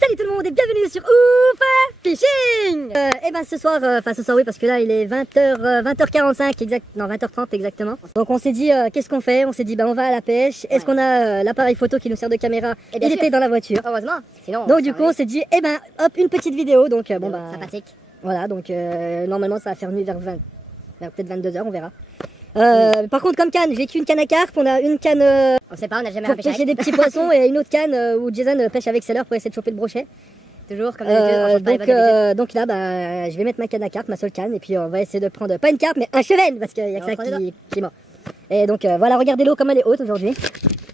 Salut tout le monde et bienvenue sur Ouf Fishing. Et ben ce soir oui, parce que là il est 20h45 exact, non 20h30 exactement. Donc on s'est dit qu'est-ce qu'on fait? On s'est dit on va à la pêche. Est-ce qu'on a l'appareil photo qui nous sert de caméra? Il était dans la voiture. Heureusement. Sinon, donc du coup on s'est dit hop, une petite vidéo. Donc sympathique. Voilà, donc normalement ça va faire nuit vers peut-être 22h, on verra. Par contre, comme canne, j'ai qu'une canne à carpe, on a une canne on sait pas, on a jamais pour pêcher des petits poissons et une autre canne où Jason pêche avec ses leurres pour essayer de choper le brochet. Toujours comme d'habitude. Donc là, je vais mettre ma canne à carpe, ma seule canne, et puis on va essayer de prendre pas une carpe mais un cheven parce qu'il y a que ça qui est mort. Et donc voilà, regardez l'eau comme elle est haute aujourd'hui.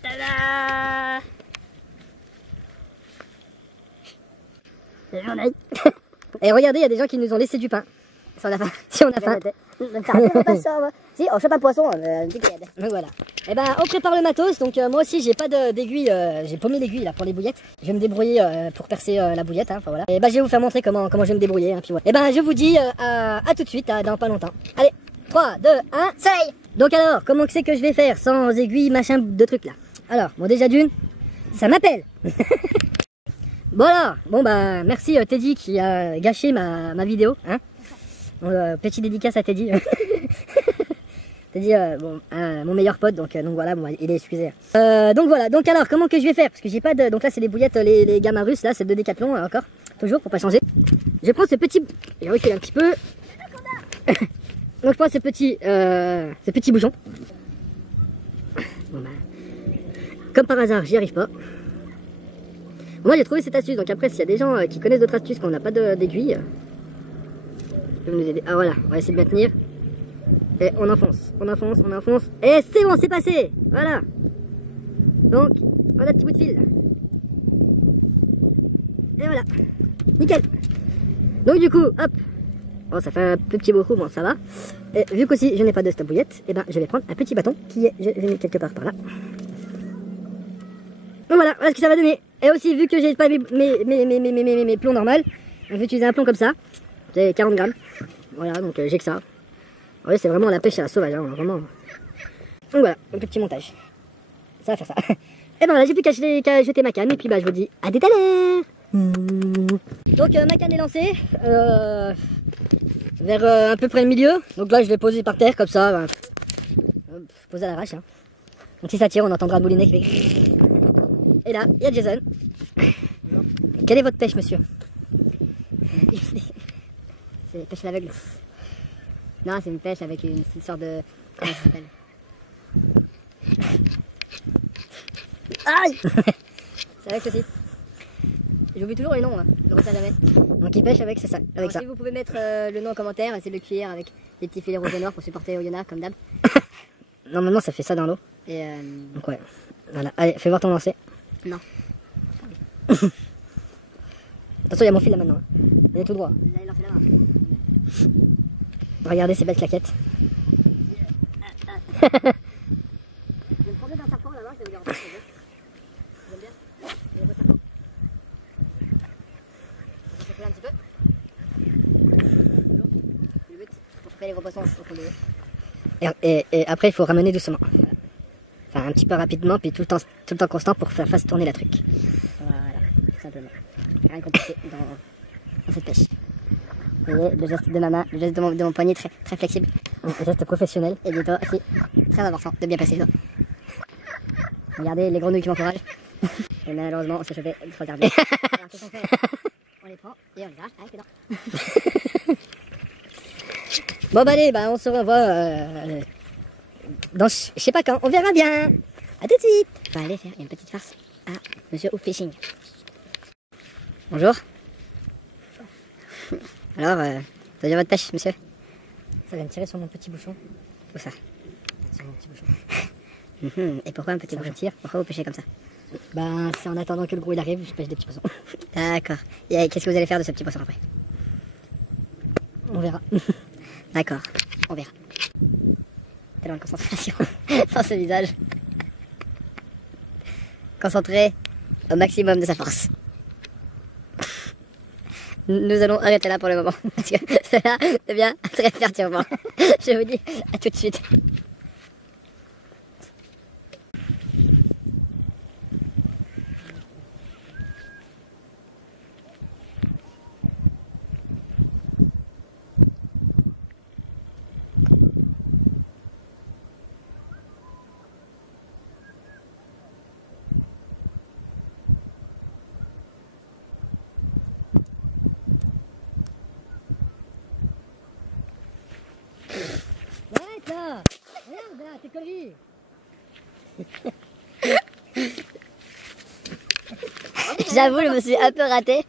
Tada! Et regardez, il y a des gens qui nous ont laissé du pain. Si on a faim. Si on a faim. Si, on chope un poisson, Donc voilà. Et on prépare le matos. Donc moi aussi, j'ai pas d'aiguille. J'ai paumé l'aiguille là pour les bouillettes. Je vais me débrouiller pour percer la bouillette. Enfin voilà. Et je vais vous faire montrer comment je vais me débrouiller. Puis voilà. Et je vous dis à tout de suite, dans pas longtemps. Allez, 3, 2, 1, soleil. Donc alors, comment que c'est que je vais faire sans aiguille, machin, de trucs là? Alors, bon déjà d'une, ça m'appelle. Voilà. Bon merci Teddy qui a gâché ma vidéo. Hein. Petit dédicace à Teddy. Teddy, mon meilleur pote, donc voilà, il est excusé. Donc voilà, donc alors comment que je vais faire? Parce que j'ai pas de. Donc là c'est les bouillettes, les gamma russes, là c'est de Décathlon encore, toujours pour pas changer. Je prends ce petit. Je recule un petit peu. Donc je prends ce petit bouchon. Comme par hasard, j'y arrive pas. Moi j'ai trouvé cette astuce, donc après s'il y a des gens qui connaissent d'autres astuces qu'on n'a pas d'aiguille. Nous aider. Ah voilà, on va essayer de maintenir. Et on enfonce. Et c'est bon, c'est passé. Voilà. Donc, on a un petit bout de fil. Et voilà. Nickel. Donc du coup, hop. Bon, ça fait un petit beaucoup, bon ça va. Et vu qu'aussi je n'ai pas de stop bouillette, je vais prendre un petit bâton qui est, je l'ai mis quelque part par là. Donc voilà ce que ça va donner. Et aussi, vu que j'ai pas mes plombs normaux, je vais utiliser un plomb comme ça. C'est 40 grammes. Voilà, donc j'ai que ça. En vrai, c'est vraiment la pêche à la sauvage, hein, vraiment. Donc voilà, un petit montage. Ça va faire ça. Et là, j'ai plus qu'à jeter ma canne, et puis je vous dis à tout à l'heure. Donc ma canne est lancée. Vers à peu près le milieu. Donc là, je l'ai posée par terre, comme ça. Posée à l'arrache. Hein. Donc si ça tire, on entendra le moulinet qui fait. Et là, il y a Jason. Quelle est votre pêche, monsieur? C'est pêche à l'aveugle. Non, c'est une pêche avec une sorte de. Comment ça s'appelle? Aïe. C'est avec aussi. J'oublie toujours les noms, hein. Je ne retiens jamais. Donc il pêche avec, c'est ça. Alors, si vous pouvez mettre le nom en commentaire, c'est le cuillère avec des petits filets rouges et noirs pour supporter Oyonnax comme d'hab. Normalement ça fait ça dans l'eau. Et donc ouais. Voilà. Allez, fais voir ton lancer. Non. Attention, il y a mon fil là maintenant. Il est tout droit. Là, il lance la main. Regardez ces belles claquettes. Je vais me promener dans un serpent là-bas, ça vous garantit. J'aime bien. Il y a beau serpent. On va choper un petit peu. Le but, pour choper les gros poissons au fond de l'eau. Et après il faut ramener doucement. Enfin un petit peu rapidement, puis tout le temps constant pour faire face tourner la truc. Voilà, tout simplement. Rien de compliqué dans cette pêche. Vous voyez, le geste de ma main, le geste de mon poignet très, très flexible. Un geste professionnel. Et du toi aussi, très important de bien passer les doigts. Regardez les grenouilles qui m'encouragent. Et malheureusement, on s'est chopé 3 quarts d'heure. Alors qu'est-ce qu'on fait? On les prend et on les arrache avec les dents. Bon allez, on se revoit dans je sais pas quand, on verra bien. À tout de suite. On va aller faire une petite farce à Monsieur Ouf Fishing. Bonjour. Alors, vous avez votre pêche, monsieur? Ça vient de tirer sur mon petit bouchon. Où ça? Sur mon petit bouchon. Et pourquoi un petit bouchon? Pourquoi vous pêchez comme ça? C'est en attendant que le gros il arrive, je pêche des petits poissons. D'accord. Et qu'est-ce que vous allez faire de ce petit poisson après? On verra. D'accord, on verra. Tellement de concentration dans ce visage. Concentré au maximum de sa force. Nous allons arrêter là pour le moment, parce que cela devient très perturbant. Je vous dis à tout de suite. tes conneries. J'avoue, je me suis un peu raté.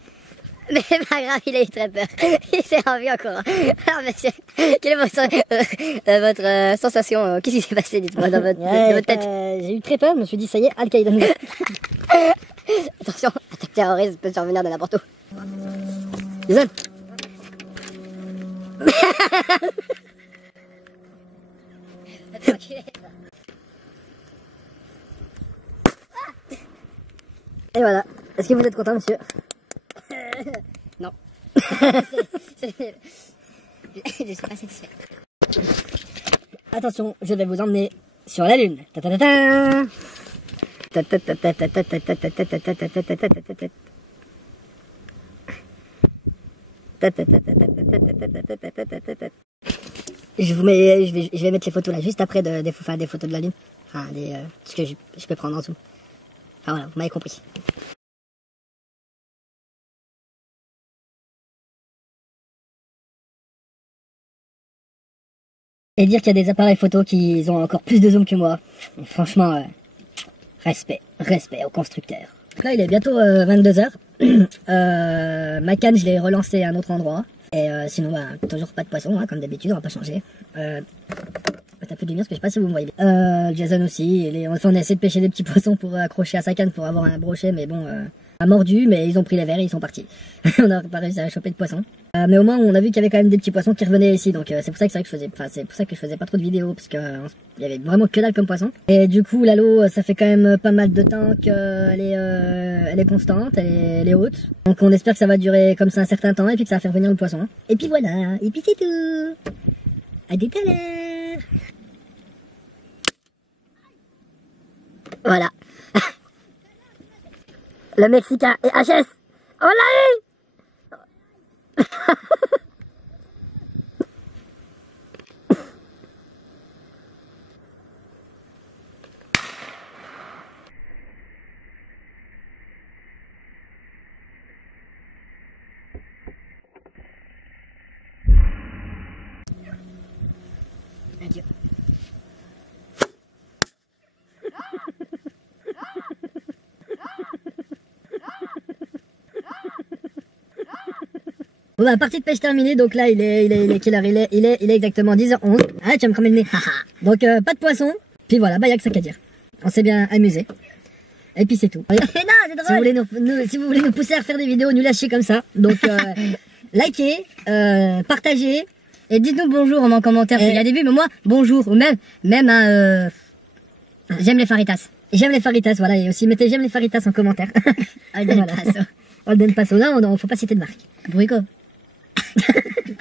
Mais pas grave, il a eu très peur. Il s'est envie encore. Alors monsieur, quelle est votre sensation? Qu'est-ce qui s'est passé, dites-moi, dans votre tête? J'ai eu très peur, je me suis dit ça y est, Al-Qaïda. Attention, attaque terroriste peut survenir de n'importe où. Jason. Et voilà. Est-ce que vous êtes content, monsieur? Non. Je suis pas satisfait. Attention, je vais vous emmener sur la lune. Ta-ta-ta-ta. Je vais mettre les photos là juste après des photos de la lune. Enfin, ce que je peux prendre en dessous. Enfin voilà, vous m'avez compris. Et dire qu'il y a des appareils photo qui ont encore plus de zoom que moi. Franchement, respect aux constructeurs. Là, il est bientôt 22h. Ma canne, je l'ai relancée à un autre endroit. Et sinon, bah, toujours pas de poisson, hein, comme d'habitude, on va pas changer. T'as plus de lumière parce que je sais pas si vous me voyez bien. Jason aussi, on a essayé de pêcher des petits poissons pour accrocher à sa canne pour avoir un brochet, mais bon, a mordu, mais ils ont pris les verres et ils sont partis. On n'a pas réussi à choper de poissons. Mais au moins, on a vu qu'il y avait quand même des petits poissons qui revenaient ici, donc c'est pour ça que je faisais pas trop de vidéos, parce que il y avait vraiment que dalle comme poisson. Et du coup, l'eau, ça fait quand même pas mal de temps qu'elle elle est constante, elle est haute. Donc on espère que ça va durer comme ça un certain temps et puis que ça va faire venir le poisson. Et puis voilà, et puis c'est tout. À tout à l'heure. Voilà. Le Mexicain et HS. On l'a eu. Adieu. Bon bah, partie de pêche terminée, donc là il est quelle heure? Il est exactement 10h11. Ah, tu vas me cramer le nez. Donc pas de poisson, puis voilà, bah y'a que ça qu'à dire. On s'est bien amusé. Et puis c'est tout. Mais non, c'est drôle. Si vous voulez nous pousser à refaire des vidéos, nous lâcher comme ça. Donc likez, partagez, et dites-nous bonjour en commentaire s'il y a des vues, mais moi, bonjour, ou même j'aime les faritas. J'aime les faritas, voilà, et aussi mettez j'aime les faritas en commentaire. Alden Paso. Alden Paso, non, faut pas citer de marque. Burrico.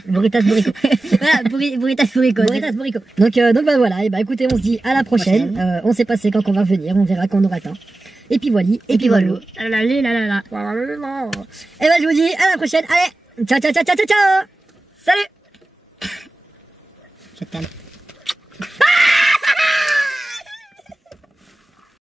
Burritas Burrico. Voilà, Burritas Burrico. Burritas Burrico. Donc bah voilà, et bah écoutez, on se dit à la prochaine. On sait pas c'est quand on va revenir, on verra quand on aura le temps. Et puis voilà. Et puis voilà. Et bah je vous dis à la prochaine. Allez, ciao ciao ciao ciao ciao. Salut. Je t'aime.